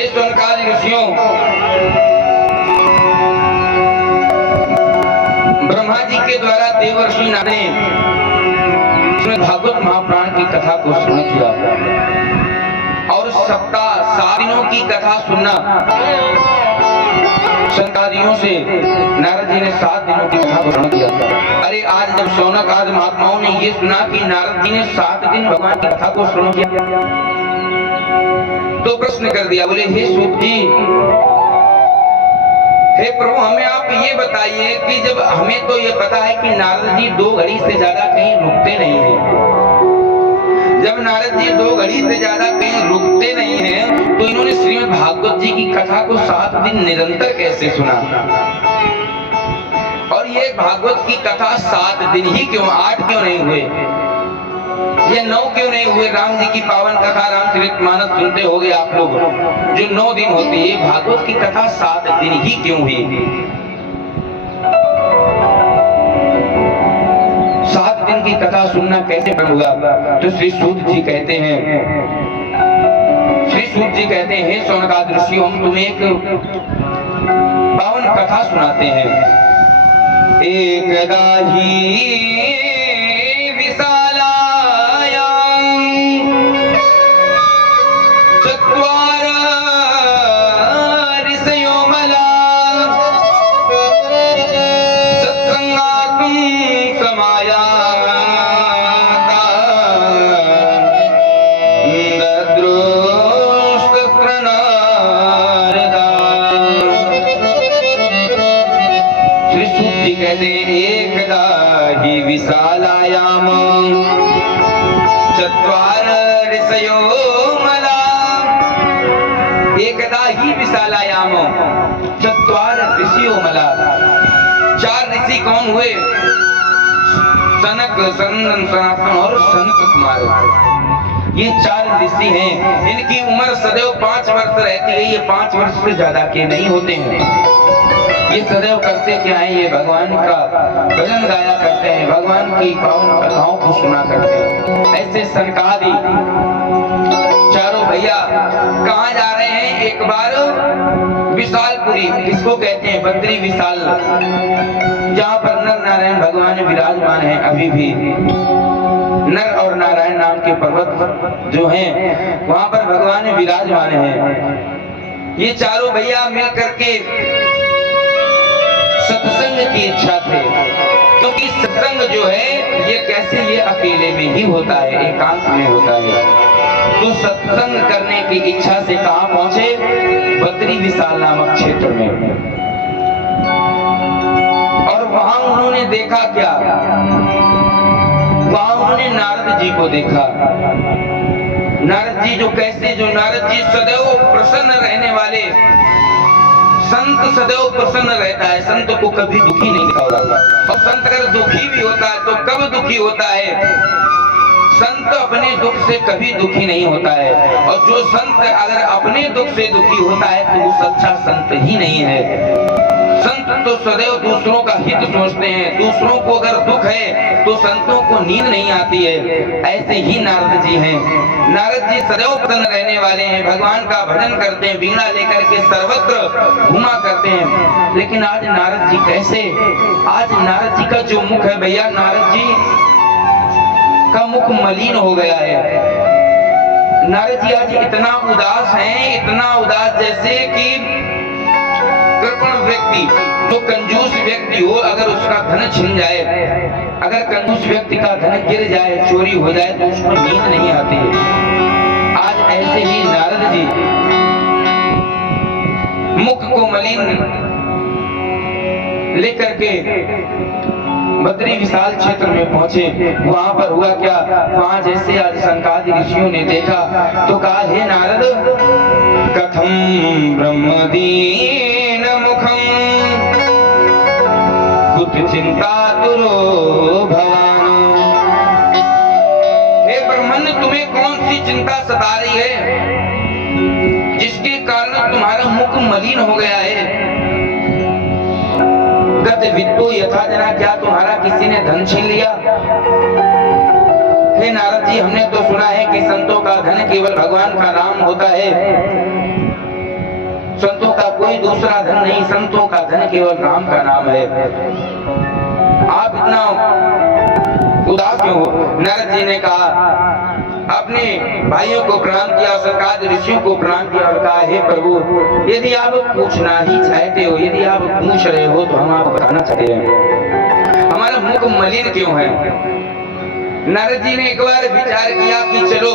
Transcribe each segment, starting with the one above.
हे शौनकादि ऋषियों, ब्रह्मा जी के द्वारा देवर्षि नारद ने भागवत महापुराण की कथा को श्रवण किया और सप्ताह 7 दिनों की कथा सुनना शौनकादियों से नारद जी ने 7 दिनों की कथा को श्रवण किया। अरे आज जब शौनक आदि महात्माओं ने ये सुना कि नारद जी ने 7 दिन भगवान की कथा को श्रवण किया तो प्रश्न कर दिया, बोले हे सूत जी, हे प्रभु हमें आप ये बताइए कि जब हमें तो ये पता है कि नारद जी 2 घड़ी से ज्यादा कहीं रुकते नहीं हैं, जब नारद जी 2 घड़ी से ज्यादा कहीं रुकते नहीं हैं तो इन्होंने श्रीमद् भागवत जी की कथा को 7 दिन निरंतर कैसे सुना? और ये भागवत की कथा 7 दिन ही क्यों, 8 क्यों नहीं हुए, ये 9 क्यों नहीं हुए? राम जी की पावन कथा रामचरितमानस सुनते होंगे आप लोग, जो 9 दिन होती है, भागवत की कथा 7 दिन ही क्यों हुई? 7 दिन की कथा सुनना कैसे होगा? तो श्री सूत जी कहते हैं, हे शौनकादि ऋषियों, हम तुम्हें एक पावन कथा सुनाते हैं। एकदा ही विशालायाम चत्वार ऋषयो मला, एकदा ही विशालायाम चत्वार ऋषयो मला। 4 ऋषि कौन हुए? सनक, सनंदन, सनातन और सनत कुमार। ये 4 ऋषि हैं, इनकी उम्र सदैव 5 वर्ष रहती है, ये 5 वर्ष से ज्यादा के नहीं होते हैं। ये सदैव करते क्या है? ये भगवान का भजन गाया करते हैं, भगवान की पावन कथाओं को सुना करते हैं। ऐसे सनकादि चारों भैया कहाँ जा रहे हैं? एक बार विशालपुरी, किसको कहते हैं? बद्री विशाल, जहाँ पर नर नारायण भगवान विराजमान है। अभी भी नर और नारायण नाम के पर्वत जो हैं वहां पर भगवान विराजमान है। ये चारों भैया मिल करके सत्संग की इच्छा थे, क्योंकि सत्संग जो है ये कैसे, ये अकेले में ही होता है, एकांत में होता है। तो सत्संग करने की इच्छा से कहां पहुंचे? बद्री विशाल नामक क्षेत्र में। और वहां उन्होंने देखा क्या? वहां उन्होंने नारद जी को देखा। नारद जी जो कैसे, जो नारद जी सदैव प्रसन्न रहने वाले, संत सदैव प्रसन्न रहता है, संत को कभी दुखी नहीं देखा होता। और संत अगर दुखी भी होता है तो कब दुखी होता है? संत अपने दुख से कभी दुखी नहीं होता है। और जो संत अगर अपने दुख से दुखी होता है तो वो सच्चा संत ही नहीं है। संत तो सदैव दूसरों का हित सोचते हैं, दूसरों को अगर दुख है तो संतों को नींद नहीं आती है। ऐसे ही नारद जी हैं। नारद जी सदैव प्रसन्न रहने वाले हैं, भगवान का भजन करते हैं, वीणा लेकर के सर्वत्र घुमा करते हैं। लेकिन आज नारद जी कैसे? आज नारद जी का जो मुख है भैया, नारद जी का मुख मलिन हो गया है। नारद जी आज इतना उदास हैं, इतना उदास जैसे कि कृपण व्यक्ति, जो कंजूस व्यक्ति हो, अगर उसका धन छिन जाए, अगर कंजूस व्यक्ति का धन गिर जाए, चोरी हो जाए तो उसको नींद नहीं आती है। आज ऐसे ही नारद जी मुख को मलिन लेकर के बद्री विशाल क्षेत्र में पहुंचे। वहां पर हुआ क्या? वहां जैसे आज शौनकादि ऋषियों ने देखा तो कहा, हे नारद, कथम ब्रह्मदीन मुखम कुत चिंता तुरो भवान। हे ब्रह्मन, तुम्हें कौन सी चिंता सता रही है जिसके कारण तुम्हारा मुख मलिन हो गया है? गत वित्तो यथा जना, क्या तुम्हारा किसी ने धन छीन लिया? हे नारद जी, हमने तो सुना है कि संतों का धन केवल भगवान का नाम होता है। संतों का कोई दूसरा धन नहीं, संतों का धन केवल राम का नाम है। आप इतना उदास क्यों हो? नारद जी ने कहा, अपने भाइयों को प्रणाम किया, सरकार ऋषियों को प्रणाम किया और कहा, हे प्रभु, यदि आप पूछना ही चाहते हो, यदि आप पूछ रहे हो तो हम आपको बताना चाहते हैं, हमारा मुख मलिन क्यों है? नारद जी ने एक बार विचार किया कि चलो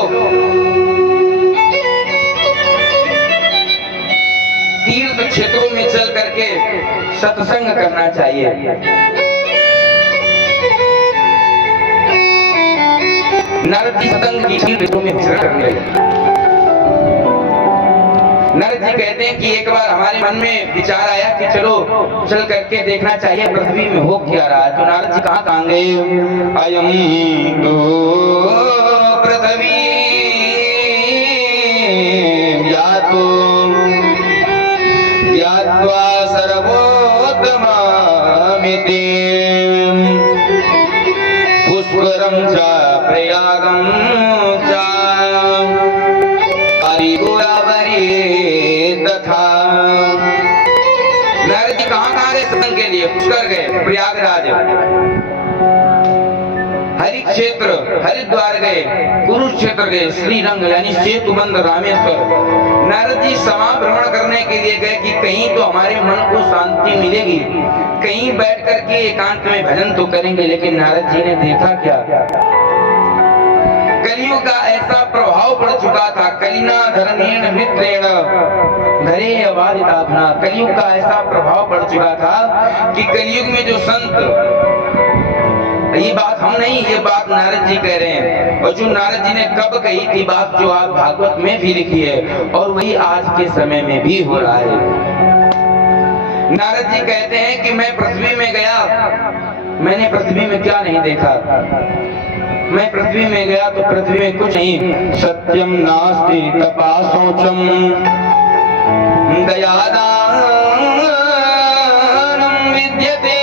तीर्थ क्षेत्रों में चल करके सत्संग करना चाहिए। नारद जी सत्संग की तीर्थों में विचरण करने लगे। नारद जी कहते हैं कि एक बार हमारे मन में विचार आया कि चलो चल करके देखना चाहिए पृथ्वी में हो क्या रहा है। तो नारद जी कहाँ गए? अयम तो पृथ्वी ज्ञात्वा सर्वोत्तमामिति पुष्करं च प्रयागं च हरिपुरावरे तथा। नारद जी कहाँ गए सत्संग के लिए? पुष्कर गए, प्रयागराज, हरि क्षेत्र हरिद्वार गए, कुरुक्षेत्र गए, श्रीरंग यानी सेतुबंध रामेश्वर। नारद जी समा भ्रमण करने के लिए गए कि कहीं तो हमारे मन को शांति मिलेगी, कहीं बैठ करके एकांत में भजन तो करेंगे। लेकिन नारद जी ने देखा क्या? कलियुग का ऐसा प्रभाव पड़ चुका था। कलिना धर्मेण मित्रेण धरे अबाधितात्मा। कलियुग का ऐसा प्रभाव पड़ चुका था कि कलियुग में जो संत, ये बात हम नहीं, ये बात नारद जी कह रहे हैं। और जो नारद जी ने कब कही थी बात, जो आप भागवत में भी लिखी है और वही आज के समय में भी हो रहा है। नारद जी कहते हैं कि मैं पृथ्वी में गया, मैंने पृथ्वी में क्या नहीं देखा? मैं पृथ्वी में गया तो पृथ्वी में कुछ नहीं। सत्यम नास्ति तपा शौचम दयादानम विद्यते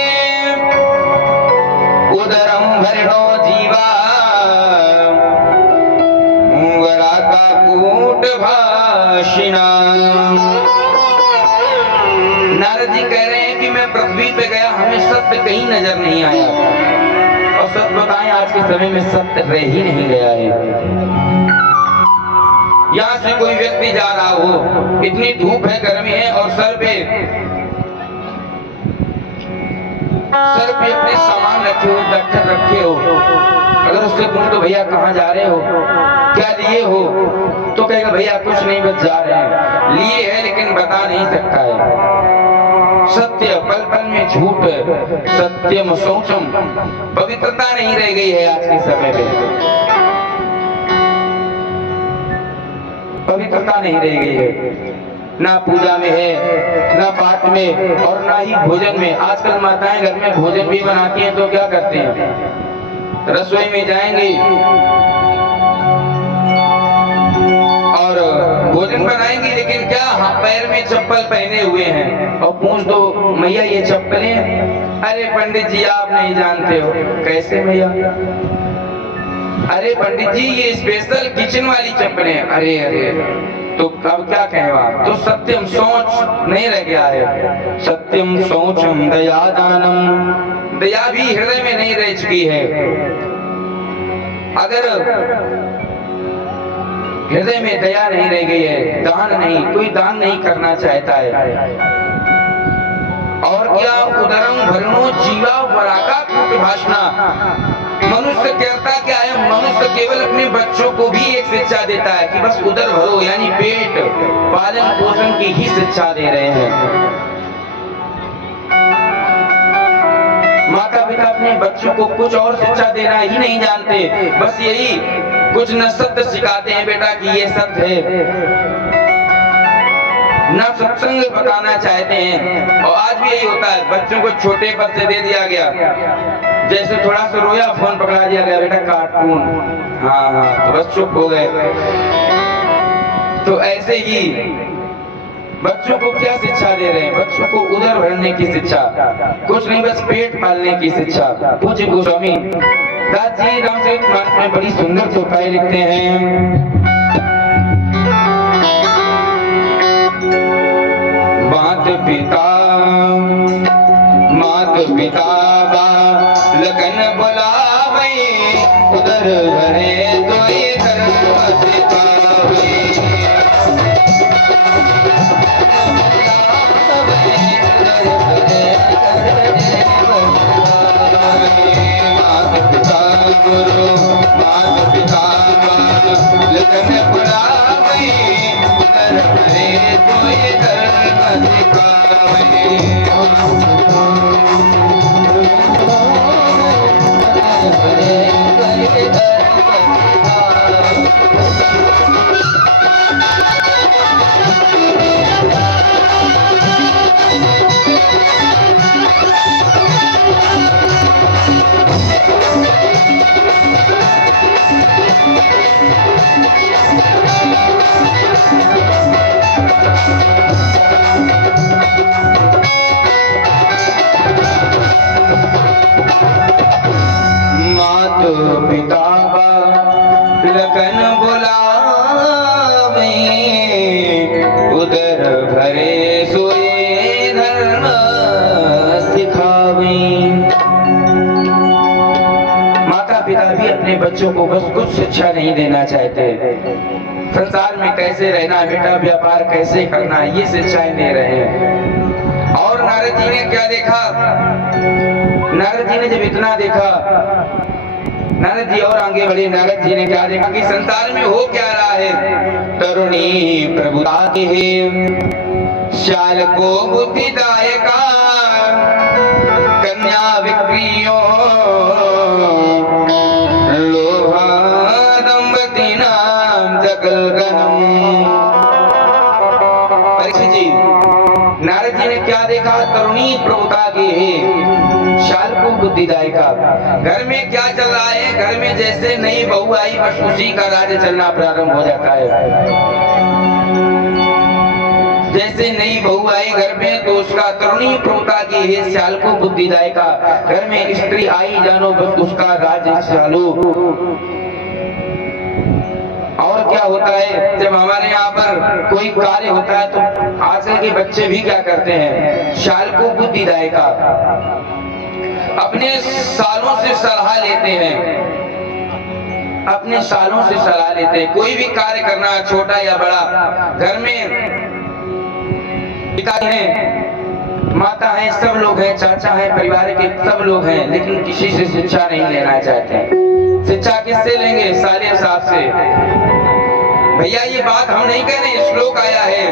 उदरम भरिणो जीवा मुंगराका कूट भाषिणा। नारद जी कह रहे हैं कि मैं पृथ्वी पे गया, हमें सत्य कहीं नजर नहीं आया। और सत्य बताएं, आज के समय में सत्य रह ही नहीं गया है। यहाँ से कोई व्यक्ति जा रहा हो, इतनी धूप है, गर्मी है, और सर पे अपने सामान रखे हो, डॉक्टर रखे हो, अगर उससे पूछ तो भैया कहाँ जा रहे हो, क्या लिए हो, तो कहेगा भैया कुछ नहीं, बस जा रहे हैं। लिए है लेकिन बता नहीं सकता है। सत्य पल पल में झूठ, सत्यम शौचम, पवित्रता नहीं रह गई है आज के समय में, पवित्रता नहीं रह गई है। ना पूजा में है, ना पाठ में, और ना ही भोजन में। आजकल माताएं घर में भोजन भी बनाती हैं तो क्या करते हैं? रसोई में जाएंगी और भोजन बनाएंगी, लेकिन क्या पैर में चप्पल पहने हुए हैं। और पूछ दो मैया ये चप्पलें? अरे पंडित जी आप नहीं जानते हो। कैसे मैया? अरे पंडित जी ये स्पेशल किचन वाली चप्पलें। अरे अरे, तो अब क्या कहवा? तो सत्यम सोच नहीं रह गया है। सत्यम सोचम दयादानम, दया भी हृदय में नहीं रह चुकी है। अगर हृदय में दया नहीं रह गई है, दान नहीं, कोई दान नहीं करना चाहता है। और क्या? उदरम भरणो जीवा वराका कूट भाषणा। मनुष्य करता क्या है? मनुष्य केवल अपने बच्चों को भी एक शिक्षा देता है कि बस उदर भरो, यानी पेट पालन पोषण की ही शिक्षा दे रहे हैं। माता पिता अपने बच्चों को कुछ और शिक्षा देना ही नहीं जानते, बस यही कुछ न सत्य सिखाते हैं बेटा कि ये सत्य है, ना सत्संग बताना चाहते हैं। और आज भी यही होता है, बच्चों को छोटे पद से दे दिया गया, जैसे थोड़ा सा रोया फोन पकड़ा दिया गया, बेटा कार्टून, हाँ तो बस चुप हो गए। तो ऐसे ही बच्चों को क्या शिक्षा दे रहे हैं? बच्चों को उदर भरने की शिक्षा, कुछ नहीं बस पेट पालने की शिक्षा। पूज्य गोस्वामी दास जी रामचरितमानस में बड़ी सुंदर चौपाई लिखते हैं। करे सोए धर्म सिखावे। माता पिता भी अपने बच्चों को बस कुछ शिक्षा नहीं देना चाहते, संसार में कैसे रहना बेटा, व्यापार कैसे करना, ये शिक्षाएं दे रहे हैं। और नारद जी ने क्या देखा, नारद जी ने जब इतना देखा, नारद जी और आगे बढ़े, नारद जी ने क्या देखा कि संसार में हो क्या रहा है। तरुणी प्रभुता के शाल को बुद्धिदायका, कन्या विक्रियो लोहा दंपति नाम सकल गणम। परीक्षित जी, नारद जी ने क्या देखा, तरुणी प्रभुता के शाल को बुद्धिदायका। घर में क्या चल रहा है, घर में जैसे नई बहू आई बस उसी का राज्य चलना प्रारंभ हो जाता है। जैसे नई बहू आई घर में तो उसका तरुणी प्रभुता की है शाल को बुद्धिदायका। घर में स्त्री आई जानो बस उसका राज्य चालू। और क्या होता है, जब हमारे यहाँ पर कोई कार्य होता है तो आजकल के बच्चे भी क्या करते हैं, शाल को बुद्धिदायका अपने सालों से सलाह लेते हैं, अपने सालों से सलाह लेते हैं। कोई भी कार्य करना छोटा या बड़ा, घर में पिता हैं, माता हैं, सब लोग हैं, चाचा हैं, परिवार के सब लोग हैं, लेकिन किसी से शिक्षा नहीं लेना चाहते। शिक्षा किससे लेंगे, साले साहब से। भैया ये बात हम नहीं कह रहे, श्लोक आया है,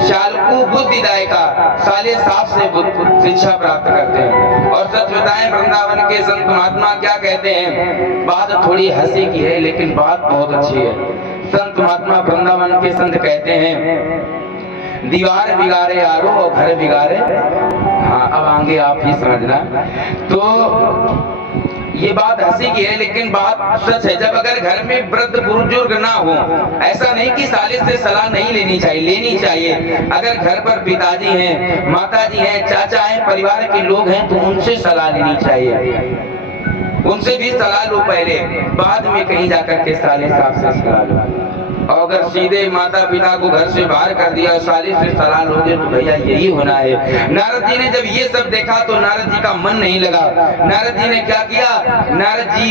शालकु बुद्धिदायका, साले साहब से शिक्षा प्राप्त करते हैं। और सच बताएं, वृंदावन के संत महात्मा क्या कहते हैं, बात थोड़ी हंसी की है लेकिन बात बहुत अच्छी है। संत महात्मा वृंदावन के संत कहते हैं, दीवार बिगाड़े यारो और घर बिगाड़े। हाँ, अब आगे आप ही समझना। तो ये बात हंसी की है लेकिन बात सच है। जब अगर घर में वृद्ध बुजुर्ग ना हो, ऐसा नहीं कि साले से सलाह नहीं लेनी चाहिए, लेनी चाहिए। अगर घर पर पिताजी हैं, माताजी हैं, चाचा हैं, परिवार के लोग हैं तो उनसे सलाह लेनी चाहिए। उनसे भी सलाह लो पहले, बाद में कहीं जाकर के साले साहब से सलाह लो। और अगर सीधे माता पिता को घर से बाहर कर दिया, साले से सलाह लोगे तो भैया यही होना है। नारद जी ने जब ये सब देखा तो नारद जी का मन नहीं लगा। नारद जी ने क्या किया, नारद जी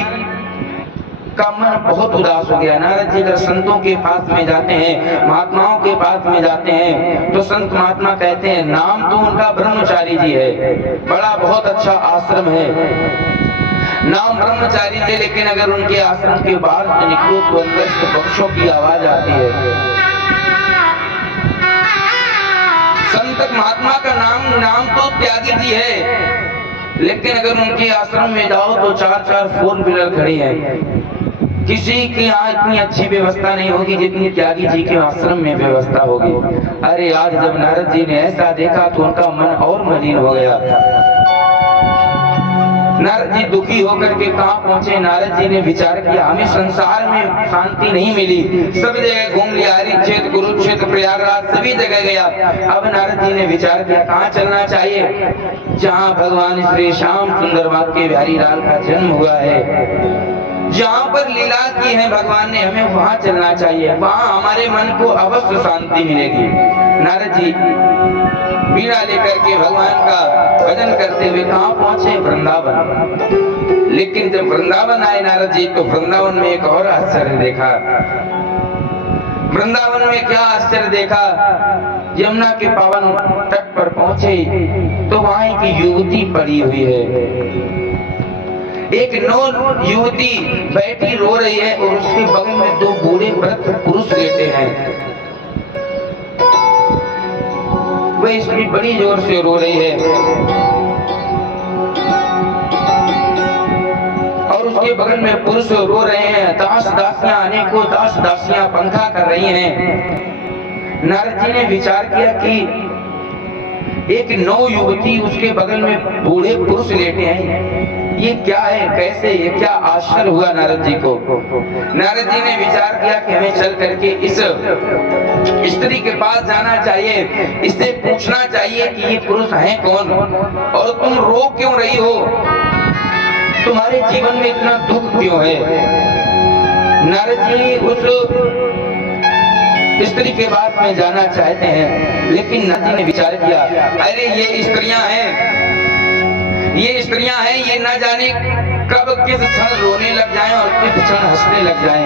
का मन बहुत उदास हो गया। नारद जी अगर संतों के पास में जाते हैं, महात्माओं के पास में जाते हैं तो संत महात्मा कहते हैं, नाम तो उनका ब्रह्मचारी जी है, बड़ा बहुत अच्छा आश्रम है, नाम ब्रह्मचारी है, लेकिन अगर उनके आश्रम के बाहर से निकलो तो अंदर से पक्षों की आवाज आती है। संत महात्मा का नाम तो त्यागी जी है, लेकिन अगर उनके आश्रम में जाओ तो 4-4 फोर व्हीलर खड़ी है। किसी के यहाँ इतनी अच्छी व्यवस्था नहीं होगी जितनी त्यागी जी के आश्रम में व्यवस्था होगी। अरे आज जब नारद जी ने ऐसा देखा तो उनका मन और मलिन हो गया। नारद जी दुखी होकर के कहाँ पहुंचे, नारद जी ने विचार किया, हमें संसार में शांति नहीं मिली, सब जगह घूम लिया, हरिक्षेत्र, कुरुक्षेत्र, प्रयागराज, सभी जगह गया। अब नारद जी ने विचार किया कहाँ चलना चाहिए, जहाँ भगवान श्री श्याम सुंदर वाक्य बिहारी लाल का जन्म हुआ है, जहाँ पर लीला की है भगवान ने, हमें वहाँ चलना चाहिए, वहाँ हमारे मन को अवश्य शांति मिलेगी। नारद जी बीड़ा लेकर के भगवान का भजन करते हुए कहाँ पहुंचे, वृंदावन। लेकिन जब वृंदावन आए नारद जी तो वृंदावन में एक और आश्चर्य देखा। वृंदावन में क्या आश्चर्य देखा, यमुना के पावन तट पर पहुंचे तो वहां एक युवती पड़ी हुई है, एक नौ युवती बैठी रो रही है और उसके बगल में 2 बूढ़े वृद्ध पुरुष लेटे हैं। वह स्त्री बड़ी जोर से रो रही है और उसके बगल में पुरुष रो रहे हैं। दास दासियां अनेकों दास दासियां पंखा कर रही हैं। नारद जी ने विचार किया कि एक नौ युवती उसके बगल में बूढ़े पुरुष लेटे हैं, ये क्या है, कैसे, ये क्या आश्चर्य हुआ नारद जी को। नारद जी ने विचार किया कि हमें चल करके इस स्त्री के पास जाना चाहिए, इससे पूछना चाहिए कि ये पुरुष हैं कौन और तुम रो क्यों रही हो, तुम्हारे जीवन में इतना दुख क्यों है। नारद जी उस स्त्री के बात में जाना चाहते हैं, लेकिन नारद जी ने विचार किया, अरे ये स्त्रियां हैं, ये न जाने कब किस क्षण रोने लग जाएं और किस क्षण हंसने लग जाएं।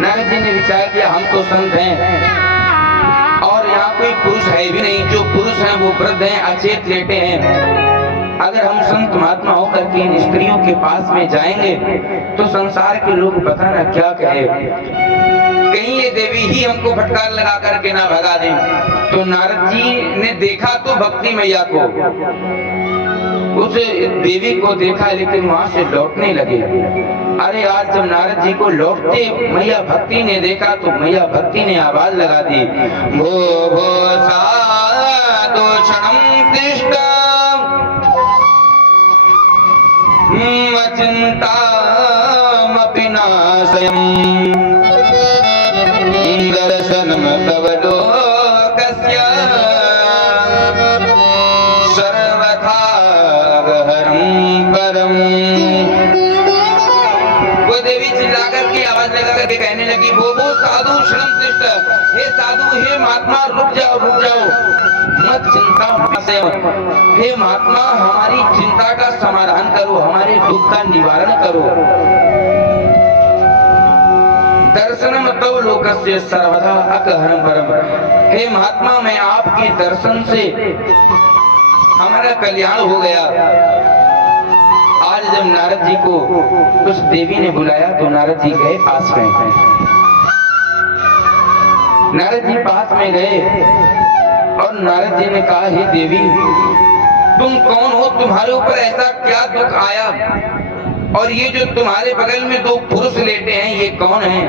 नारद जी ने विचार किया, हम तो संत हैं और यहाँ कोई पुरुष है भी नहीं, जो पुरुष हैं वो वृद्ध हैं, अचेत लेटे हैं। अगर हम संत महात्मा होकर के इन स्त्रियों के पास में जाएंगे तो संसार के लोग पता न क्या कहे, कहीं ये देवी ही हमको फटकार लगा करके ना भगा दें। तो नारद जी ने देखा तो भक्ति मैया को, उस देवी को देखा, लेकिन वहां से लौटने लगे। अरे आज जब नारद जी को लौटते मैया भक्ति ने देखा तो मैया भक्ति ने आवाज लगा दी, भो भो साधु क्षणं तिष्ठ चिंतामपि नाशयम् दर्शनं तव लोकस्य सर्वथा गहनं परम्। वो देवी चिल्ला करके आवाज लगा करके कहने लगी, वो साधु शरण तिष्ठ, हे साधु, हे महात्मा रुक जाओ, मत चिंता, हे महात्मा हमारी चिंता का समाधान करो, हमारे दुख का निवारण करो। दर्शनम तव लोकस्य सर्वदा अकहरम परम, हे महात्मा मैं आपके दर्शन से हमारा कल्याण हो गया। आज जब नारद जी को उस देवी ने बुलाया तो नारद जी गए पास में, नारद जी पास में गए और नारद जी ने कहा, हे देवी तुम कौन हो, तुम्हारे ऊपर ऐसा क्या दुख आया, और ये जो तुम्हारे बगल में दो पुरुष लेटे हैं ये कौन हैं?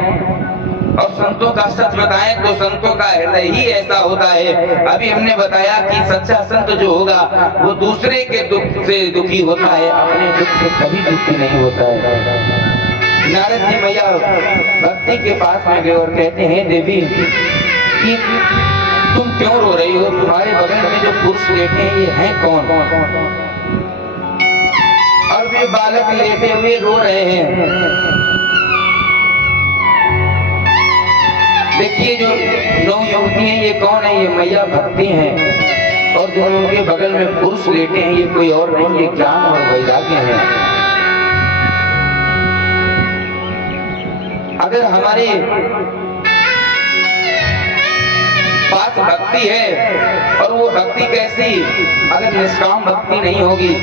और संतों का सच बताएं तो संतों का हृदय ही ऐसा होता है। अभी हमने बताया कि सच्चा संत जो होगा वो दूसरे के दुख से दुखी होता है, अपने दुख से कभी दुखी नहीं होता है। नारद जी मैया भक्ति के पास में गए और कहते हैं, देवी कि तुम क्यों रो रही हो, तुम्हारे बगल में जो पुरुष लेटे हैं ये हैं कौन? और वे बालक लेटे हुए रो रहे हैं। देखिए जो नौ युवती हैं ये कौन है? ये मैया भक्ति हैं, और जो उनके बगल में पुरुष लेटे हैं ये कोई और नहीं, ये ज्ञान और वैराग्य है। अगर हमारे पास भक्ति है, और वो भक्ति कैसी, अगर निष्काम भक्ति नहीं होगी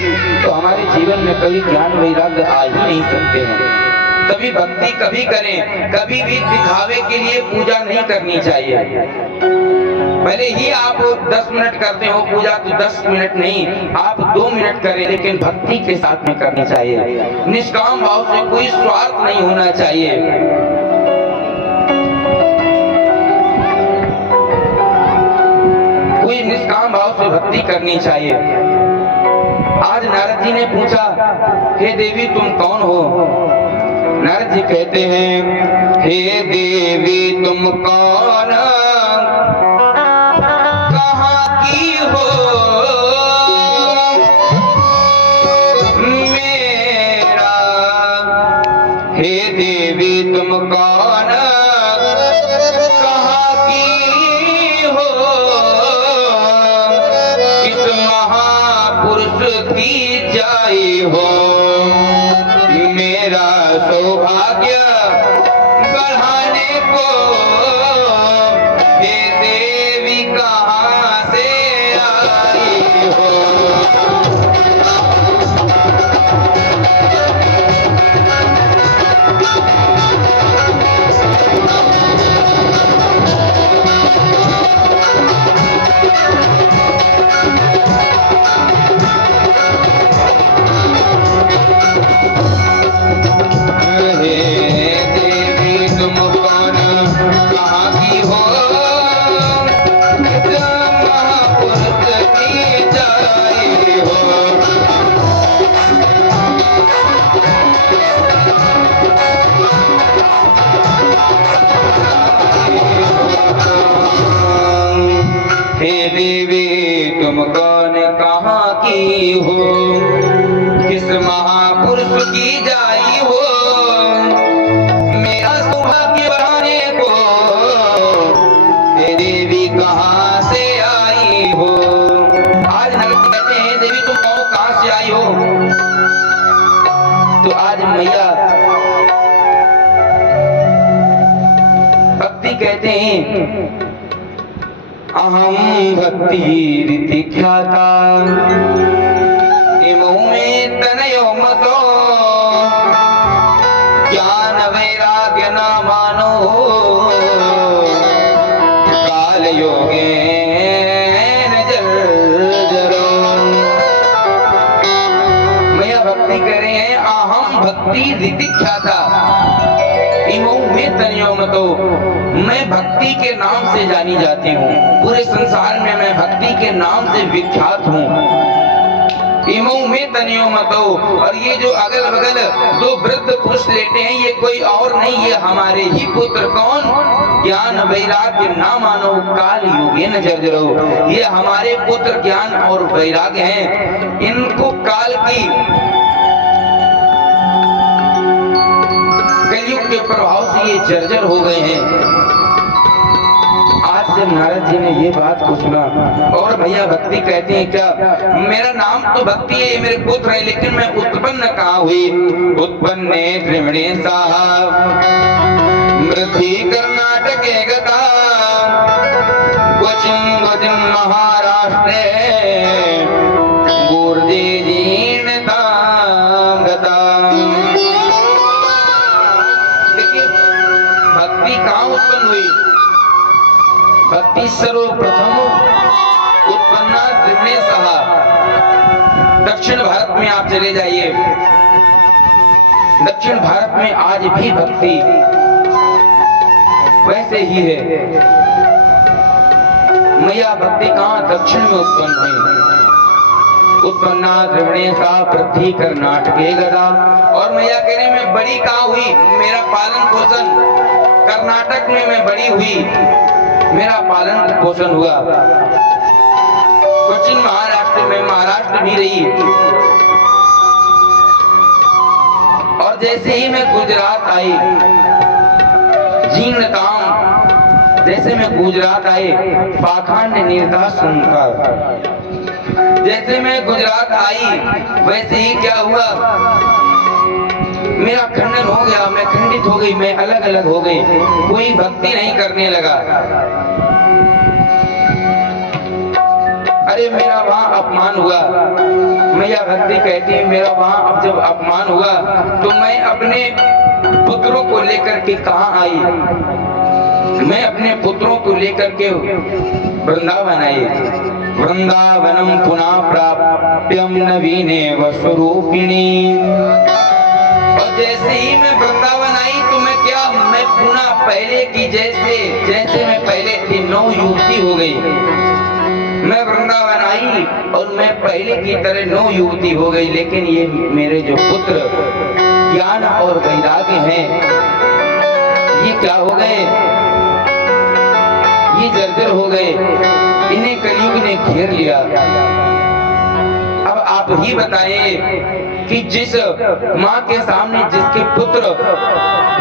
तो हमारे जीवन में कभी ज्ञान वैराग्य आ ही नहीं सकते हैं। तभी भक्ति कभी करें, कभी भी दिखावे के लिए पूजा नहीं करनी चाहिए। भले ही आप 10 मिनट करते हो पूजा तो 10 मिनट नहीं, आप 2 मिनट करें, लेकिन भक्ति के साथ में करनी चाहिए। निष्काम भाव से, कोई स्वार्थ नहीं होना चाहिए। कोई निष्काम भाव से भक्ति करनी चाहिए। आज नारद जी ने पूछा, हे देवी तुम कौन हो? नारद जी कहते हैं, हे देवी तुम कौन, कहाँ की हो मेरा, हे देवी तुम कौन, कहाँ की हो, किस महापुरुष की जाई हो, मेरा सौभाग्य बढ़ाने को, हे देवी कहाँ से आई हो। हे देवी तुम कौन, कहाँ की हो, किस महापुरुष की जाई हो, मेरा सौभाग्य बढ़ाने को, कहते हैं अहम भक्ति ख्याता इमो में तनयो मतो ज्ञान वैराग्य न मानो काल योगे भक्ति कर रहे हैं अहम भक्ति रीति ख्याता इमो में तनियो मतो, मैं भक्ति के नाम से जानी जाती हूँ, पूरे संसार में मैं भक्ति के नाम से विख्यात हूँ। इमो में तनियो मतो, और ये जो अगल बगल दो वृद्ध पुरुष लेटे हैं ये कोई और नहीं, ये हमारे ही पुत्र। कौन? ज्ञान वैराग्य ना मानो काल युगे न जर्जरो, ये हमारे पुत्र ज्ञान और वैराग्य हैं, इनको काल की कलयुग के प्रभाव से ये जर्जर हो गए हैं। आज जब नारद जी ने ये बात को सुना, और भैया भक्ति कहते हैं क्या, मेरा नाम तो भक्ति है, मेरे पुत्र है, लेकिन मैं उत्पन्न कहाँ हुई? उत्पन्न त्रिवेणी साहब मृथी कर्नाटक गता क्वचिन महाराष्ट्र गुर्जे जीर्णता गता। भक्ति कहाँ उत्पन्न हुई? भक्ति सर्वप्रथम उत्पन्ना त्रिवेणी सहा, दक्षिण भारत में आप चले जाइए, दक्षिण भारत में आज भी भक्ति वैसे ही है। मैया भक्ति कहाँ? दक्षिण में उत्पन्न हुई। उत्पन्ना त्रिवेणी सा पृथ्वी कर्नाटके गदा, और मैया कह रहे मैं बड़ी कहाँ हुई? मेरा पालन पोषण कर्नाटक में मैं बड़ी हुई, मेरा पालन पोषण हुआ। क्वचिन महाराष्ट्र में, महाराष्ट्र भी रही, और जैसे ही मैं गुजरात आई जीर्णताम, जैसे मैं गुजरात आए पाखंड निर्धा संकार, जैसे मैं गुजरात आई वैसे ही क्या हुआ? मेरा खंडन हो गया, मैं खंडित हो गई, मैं अलग अलग हो गई, कोई भक्ति नहीं करने लगा। अरे मेरा वहां अपमान हुआ। मैया भक्ति कहती है मेरा वहां अब जब अपमान हुआ तो मैं अपने पुत्रों को लेकर के कहाँ आई? मैं अपने पुत्रों को लेकर के वृंदावन आई। वृंदावनम पुनः प्राप्यम नवीने स्वरूपिणी, और जैसे ही मैं वृंदावन आई तो मैं क्या, मैं पुनः पहले की जैसे मैं पहले थी नौ युवती हो गई। मैं वृंदावन आई और मैं पहले की तरह नौ युवती हो गई, लेकिन ये मेरे जो पुत्र ज्ञान और वैराग्य हैं ये क्या हो गए? ये जर्जर हो गए, इन्हें कलयुग ने घेर लिया। अब आप ही बताएं कि जिस माँ के सामने जिसके पुत्र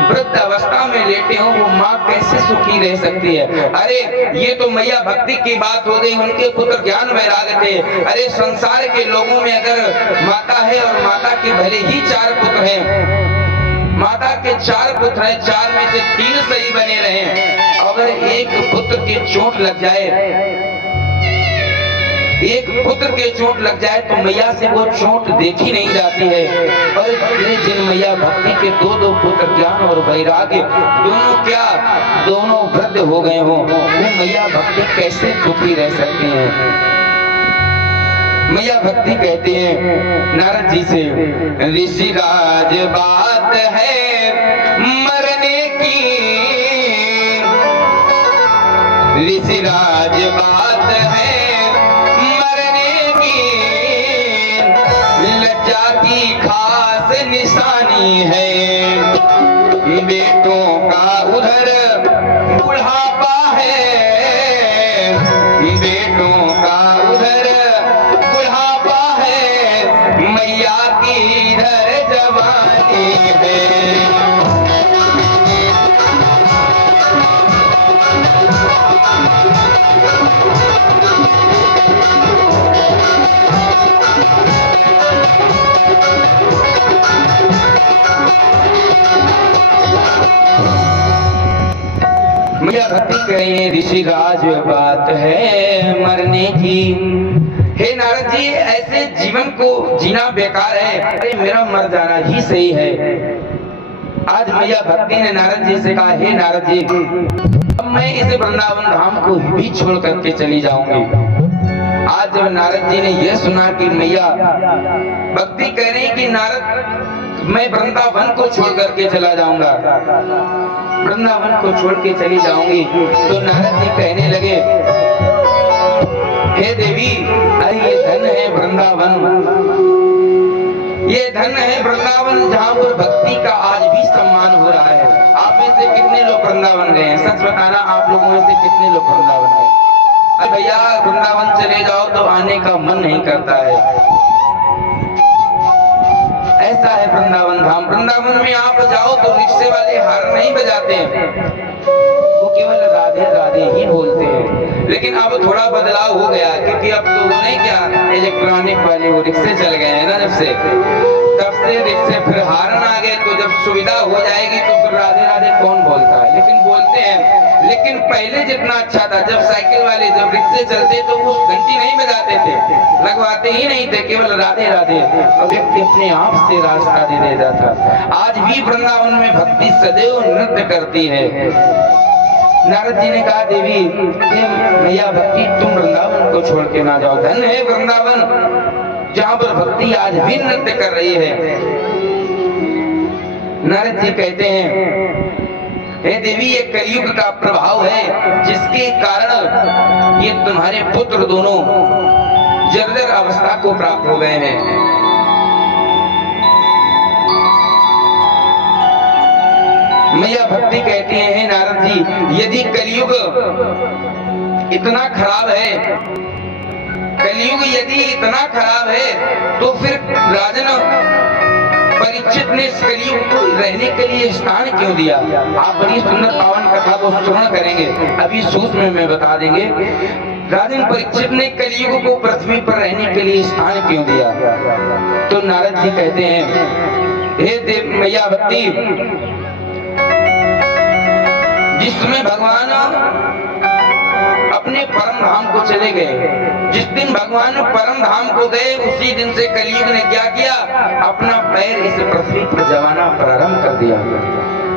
वृद्ध अवस्था में लेटे हो वो माँ कैसे सुखी रह सकती है? अरे ये तो मैया भक्ति की बात हो गई, उनके पुत्र ज्ञान वैराग्य थे। अरे संसार के लोगों में अगर माता है और माता के भले ही 4 पुत्र हैं, माता के 4 पुत्र हैं, 4 में से 3 सही बने रहे, अगर एक पुत्र के चोट लग जाए, एक पुत्र के चोट लग जाए तो मैया से वो चोट देखी नहीं जाती है। पर जिन मैया भक्ति के 2 पुत्र ज्ञान और वैराग्य दोनों क्या, दोनों वृद्ध हो गए हो, वो मैया भक्ति कैसे सुखी रह सकते हैं? मैया भक्ति कहते हैं नारद जी से, ऋषिराज बात है मरने की, ऋषिराज बात है मरने की, लज्जा की खास निशानी है, बेटों का उधर बुढ़ापा है, बेटों का उधर बुढ़ापा है, मैया की इधर जवानी है। मैया भक्ति सी राज बात है मरने की। हे नारद जी, ऐसे जीवन को जीना बेकार है, अरे मेरा मर जाना ही सही है। आज मैया भक्ति ने नारद जी से कहा, हे नारद जी, अब मैं इस वृंदावन धाम को भी छोड़ करके चली जाऊंगी। आज जब नारद जी ने यह सुना कि मैया भक्ति कह रही कि नारद मैं वृंदावन को छोड़ करके चला जाऊंगा, वृंदावन को छोड़ के चली जाऊंगी, तो नारद जी कहने लगे, हे देवी, अरे ये धन है वृंदावन, ये धन है वृंदावन जहाँ पर भक्ति का आज भी सम्मान हो रहा है। आप में से कितने लोग वृंदावन गए हैं? सच बताना, आप लोगों में से कितने लोग वृंदावन गए? अरे भैया, वृंदावन चले जाओ तो आने का मन नहीं करता है। ऐसा है वृंदावन धाम। वृंदावन में आप जाओ तो रिक्शे वाले हार नहीं बजाते हैं, वो केवल राधे राधे ही बोलते हैं। लेकिन अब थोड़ा बदलाव हो गया, क्योंकि अब तो वो नहीं क्या इलेक्ट्रॉनिक वाले वो रिक्शे चल गए हैं ना, तब से रिक्शे फिर हारन आ गए। तो जब सुविधा हो जाएगी तो फिर राधे राधे कौन बोलता है, लेकिन बोलते हैं। लेकिन पहले जितना अच्छा था, जब साइकिल वाले जब रिक्शे चलते तो वो घंटी नहीं बजाते थे, लगवाते ही नहीं थे, केवल राधे राधे, और व्यक्ति अपने आप से रास्ता दे देता था। आज भी वृंदावन में भक्ति सदैव नृत्य करती है। नारद जी ने कहा, देवी, मैया भक्ति, तुम वृंदावन को छोड़ के ना जाओ, धन है वृंदावन जहाँ पर भक्ति आज भी नृत्य कर रही है। नारद जी कहते हैं, हे देवी, ये कलयुग का प्रभाव है, जिसके कारण ये तुम्हारे पुत्र दोनों जर्जर अवस्था को प्राप्त हो गए हैं। मैया भक्ति कहती है, नारद जी, यदि कलयुग इतना खराब है, कलयुग यदि इतना खराब है, तो फिर राजन परीक्षित ने इस कलयुग को रहने के लिए स्थान क्यों दिया? आप बड़ी सुंदर पावन कथा को श्रवण करेंगे, अभी सूक्ष्म में बता देंगे। राजन परीक्षित ने कलयुग को पृथ्वी पर रहने के लिए स्थान क्यों दिया? तो नारद जी कहते हैं, हे देव मैया भक्ति, जिसमें भगवान अपने परम धाम को चले गए, जिस दिन भगवान परम धाम को गए, उसी दिन से कलयुग ने क्या किया? अपना पैर इस पृथ्वी पर जमाना प्रारंभ कर दिया।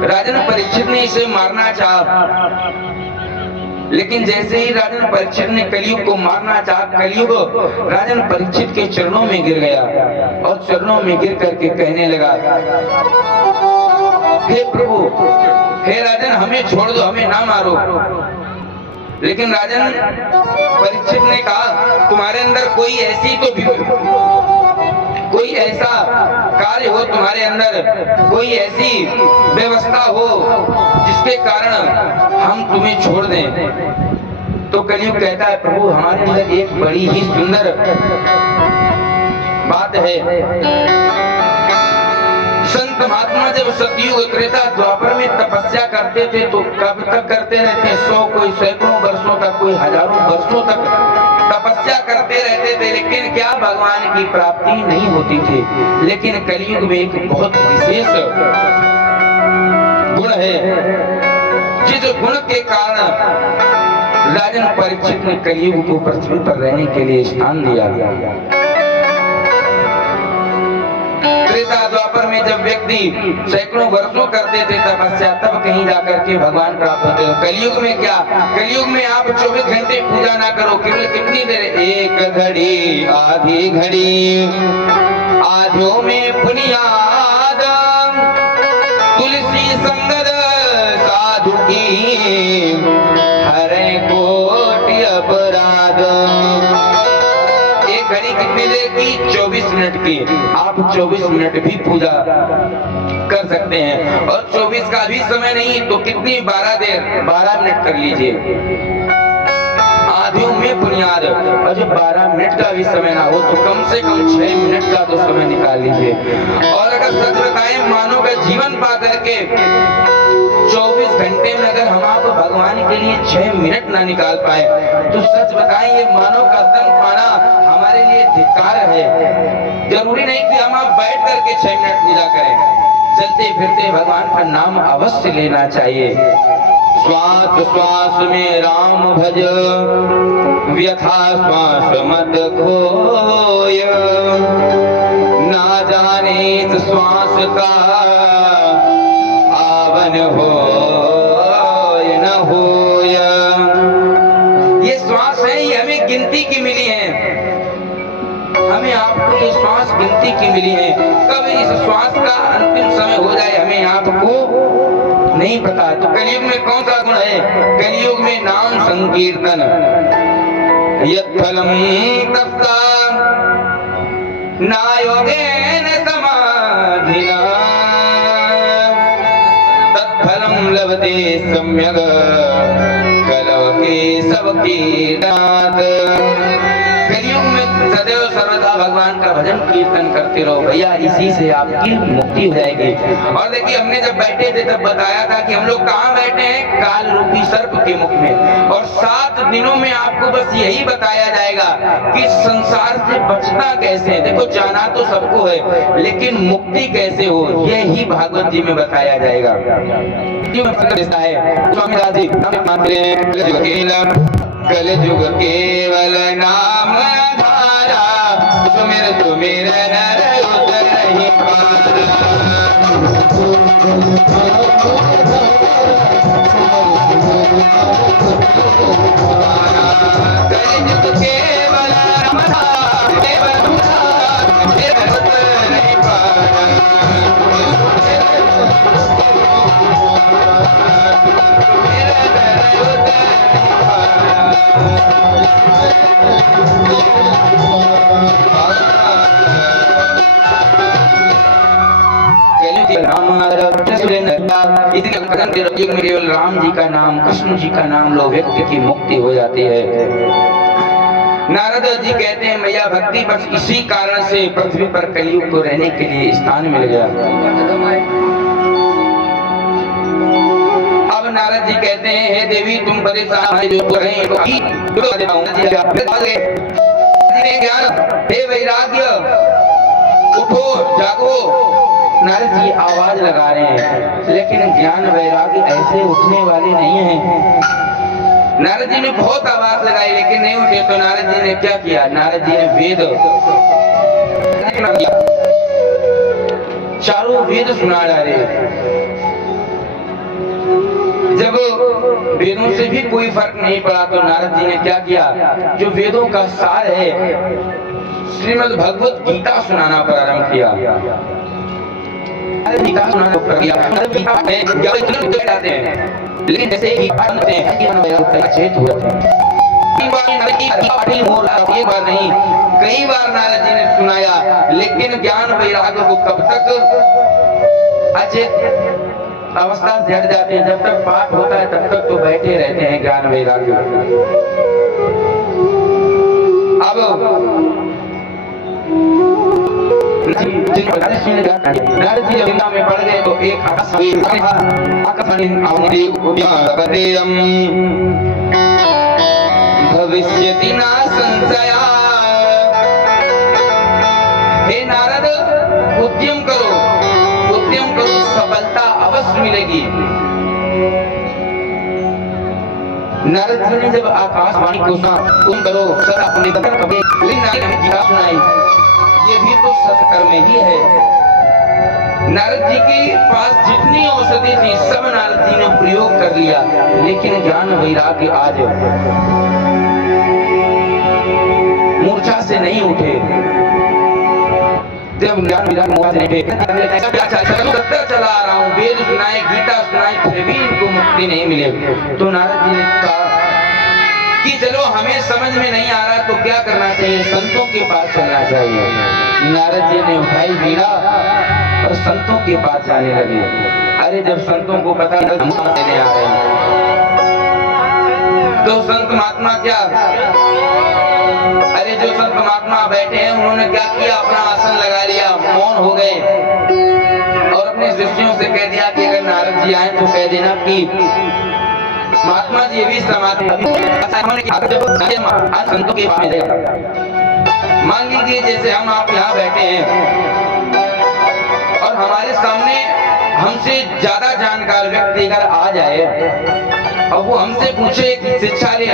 राजन परीक्षित ने इसे मारना चाहा, लेकिन जैसे ही राजन परीक्षित ने कलयुग को मारना चाहा, कलयुग राजन परीक्षित के चरणों में गिर गया और चरणों में गिर करके कहने लगा, हे प्रभु, हे राजन, हमें छोड़ दो, हमें ना मारो। लेकिन राजन परीक्षित ने कहा, तुम्हारे अंदर कोई ऐसी तो भी कोई ऐसा कार्य हो, तुम्हारे अंदर कोई ऐसी व्यवस्था हो जिसके कारण हम तुम्हें छोड़ दें। तो कलयुग कहता है, प्रभु, हमारे अंदर एक बड़ी ही सुंदर बात है। संत महात्मा जब सतयुग त्रेता द्वापर में तपस्या करते थे तो कब तक करते रहते? 100, कोई सैकड़ों वर्षों तक, कोई हजारों वर्षों तक तपस्या करते रहते थे, लेकिन क्या भगवान की प्राप्ति नहीं होती थी। लेकिन कलयुग में एक बहुत विशेष गुण है, जिस गुण के कारण राजन परीक्षित ने कलयुग को पृथ्वी पर रहने के लिए स्थान दिया। त्रेता द्वापर में जब व्यक्ति सैकड़ों वर्षों करते थे तपस्या, तब कहीं जाकर के भगवान प्राप्त होते हैं। कलयुग में क्या? कलयुग में आप 24 घंटे पूजा ना करो, केवल कितनी देर? एक घड़ी, आधी घड़ी, आधियों में पुनियाद, तुलसी संगत साधु की, हरे कोटि अपराध। एक घड़ी कितनी देर की? 24 मिनट की। आप 24 मिनट भी पूजा कर सकते हैं, और 24 का भी समय नहीं तो कितनी? 12 मिनट कर लीजिए। आधियों में बुनियाद, और जब 12 मिनट का भी समय ना हो तो कम से कम 6 मिनट का तो समय निकाल लीजिए। और अगर सच बताएं, मानव का जीवन पा करके 24 घंटे में अगर हम आप भगवान के लिए 6 मिनट ना निकाल पाए, तो सच बताएं, ये मानव का तन पाना हमारे लिए धिक्कार है। जरूरी नहीं कि हम आप बैठ करके 6 मिनट पूजा करें, चलते फिरते भगवान का नाम अवश्य लेना चाहिए। श्वास श्वास में राम भज, व्यथा श्वास मत खोय, ना जाने इस श्वास का आवन हो न होय। ये श्वास है, ये हमें गिनती की मिली है, हमें आपको ये श्वास गिनती की मिली है। कब इस श्वास का अंतिम समय हो जाए हमें आपको नहीं पता। तो कलयुग में कौन सा गुण है? कलयुग में नाम संकीर्तन, यत्फलम तप्ता न योगेन समाधिना तत्फलम लभते सम्यक कलौ केशव कीर्तनात्। कलयुग में सदैव सर्वदा भगवान का भजन कीर्तन करते रहो भैया, इसी से आपकी मुक्ति हो जाएगी। और देखिए हमने जब बैठे थे तब बताया था कि हम लोग कहाँ बैठे हैं? काल रूपी सर्प के मुख में। और 7 दिनों में आपको बस यही बताया जाएगा कि संसार से बचना कैसे है। देखो जाना तो सबको है, लेकिन मुक्ति कैसे हो यही भागवत जी में बताया जाएगा। कलयुग केवल नाम धारा, सुमिर सुमिर नर उतर नहीं पारा। कलयुग केवल नाम धारा, केवल उतर नहीं पारा। केवल राम जी का नाम, कृष्ण जी का नाम लो, व्यक्ति की मुक्ति हो जाती है। नारद जी कहते हैं मैया भक्ति बस इसी कारण से पृथ्वी पर कलयुग को रहने के लिए स्थान मिल गया। अब नारद जी कहते हैं हे देवी तुम परेशान है जो रहे हे वैराग्य उठो जागो। नारद जी आवाज लगा रहे हैं, लेकिन ज्ञान वैराग्य ऐसे उठने वाले नहीं हैं। नारद जी ने बहुत आवाज लगाई लेकिन नहीं उठे, तो नारद जी ने क्या किया? नारद जी ने वेद, चारों वेद सुना डाले। जब वेदों से भी कोई फर्क नहीं पड़ा तो नारद जी ने क्या किया? जो वेदों का सार है श्रीमद् भगवत गीता सुनाना प्रारंभ किया। गीता सुनाना प्रारंभ किया, लेकिन जैसे ही चेत हुआ एक बार नहीं कई बार नारद जी ने सुनाया, लेकिन ज्ञान वैराग्य को कब तक अचेत अवस्था से हट जाते हैं। जब तक पाठ होता है तब तक तो बैठे रहते हैं ज्ञान वैराग्य। अब नारद जी जब गंगा में पड़ गए तो एक भविष्यति न संशया। हे नारद उद्यम करो, उद्यम करो, सफलता अवश्य मिलेगी। नारद जी ने जब आकाशवाणी को सुना तुम करो सदा अपने कभी गीता सुनाई, ये भी तो सत्कर्म ही है। नारद जी के पास जितनी औषधि थी सब नारद जी ने प्रयोग कर लिया, लेकिन ज्ञान वैराग्य आज मूर्छा से नहीं उठे। जब ज्ञान वैराग्य चला आ रहा हूँ, वेद सुनाए गीता सुनाए फिर भी इनको मुक्ति नहीं मिले। तो नारद जी ने कहा कि चलो हमें समझ में नहीं आ रहा तो क्या करना चाहिए? संतों के पास चलना चाहिए। नारद जी ने उठाई वीणा और संतों के पास जाने लगे। अरे जब संतों को पता हम देने आ रहे हैं तो संत महात्मा क्या, अरे जो संत महात्मा बैठे हैं उन्होंने क्या किया? अपना आसन लगा लिया, मौन हो गए और अपने शिष्यों से कह दिया कि अगर नारद जी आए तो कह देना कि महात्मा जी भी समाधि संतों के पास जाएगा। मान लीजिए जैसे हम आप यहाँ बैठे हैं और हमारे सामने हमसे ज्यादा जानकार व्यक्ति अगर आ जाए और वो हमसे पूछे कि शिक्षा ले